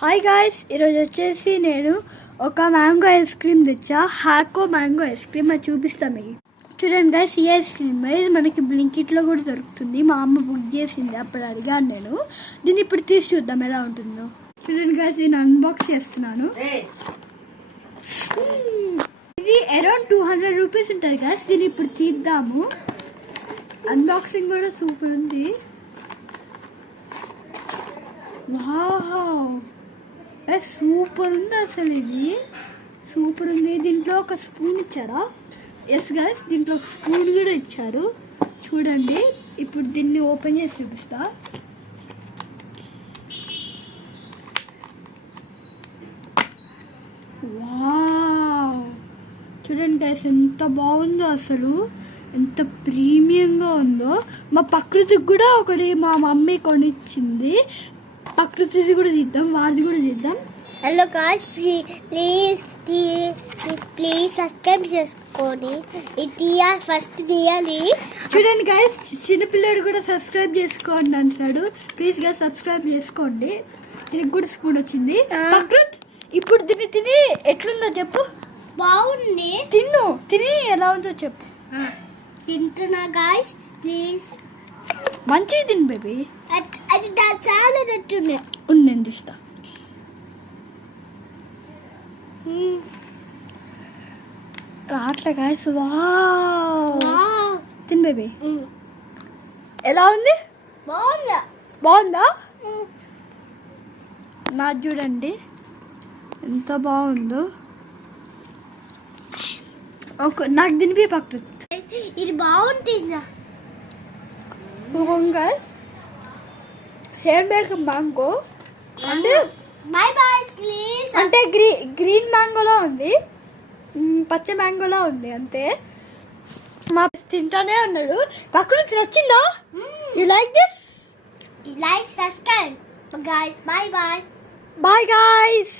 Hi guys, ఈరోజు వచ్చేసి నేను ఒక మ్యాంగో ఐస్ క్రీమ్ తెచ్చా. హ్యాకో మ్యాంగో ఐస్ క్రీమ్ అది చూపిస్తాను మీకు. చూడండి గాయ్స్, ఈ ఐస్ క్రీమ్ ఇది మనకి బ్లింకిట్లో కూడా దొరుకుతుంది. మా అమ్మ బుక్ చేసింది, అప్పుడు అడిగాను నేను. దీన్ని ఇప్పుడు తీసి చూద్దాం ఎలా ఉంటుందో. చూడండి గాయ్స్, నేను అన్బాక్స్ చేస్తున్నాను. ఇది అరౌండ్ 200 రూపీస్ ఉంటుంది గాయ్స్. దీన్ని ఇప్పుడు తీద్దాము. అన్బాక్సింగ్ కూడా సూపర్ ఉంది. వావ్, సూపర్ ఉంది అసలు. ఇది సూపర్ ఉంది. దీంట్లో ఒక స్పూన్ ఇచ్చారా? ఎస్ గైస్, దీంట్లో ఒక స్పూన్ కూడా ఇచ్చారు. చూడండి, ఇప్పుడు దీన్ని ఓపెన్ చేసి చూపిస్తా. వావ్, చూడండి గైస్, ఎంత బాగుందో అసలు, ఎంత ప్రీమియంగా ఉందో. మా ప్రకృతికి కూడా ఒకటి మా మమ్మీ కొనిచ్చింది. ప్రకృతిది కూడా తీద్దాం, వారిది కూడా తీద్దాం. హలో గాయ్స్, ప్లీజ్ సబ్స్క్రైబ్ చేసుకోండి. ఇది ఫస్ట్ తీయాలి. చూడండి గాయ్స్, చిన్నపిల్లడు కూడా సబ్స్క్రైబ్ చేసుకోండి అంటున్నాడు. ప్లీజ్ గా సబ్స్క్రైబ్ చేసుకోండి. దీనికి కూడా స్పూన్ వచ్చింది. ప్రకృతి, ఇప్పుడు దీన్ని తిని ఎట్లుందో చెప్పు. బాగుంది. తిని ఎలా ఉందో చెప్పు. తింటున్నా గాయ్స్, ప్లీజ్. మంచిగా తిను బేబీ. అది చాలా నచ్చుండే ఉంది, నేను తీస్తా. రాట్లే గాయ్స్. వావ్, తిను బేబీ. ఎలా ఉంది? బాగుందా? నాకు చూడండి ఎంత బాగుందో. నాకు తినిపి ప్రకృతి. ఇది బాగుంటుందా? హెయిర్ మేక్ మ్యాంగో అంటే బై బై ప్లీజ్. అంటే గ్రీన్ మ్యాంగోలా ఉంది, పచ్చ మ్యాంగోలా ఉంది అంతే. మా తింటానే ఉన్నాడు. ప్రకృతి నచ్చిందా? You like this? Like subscribe guys. Bye bye. Bye guys.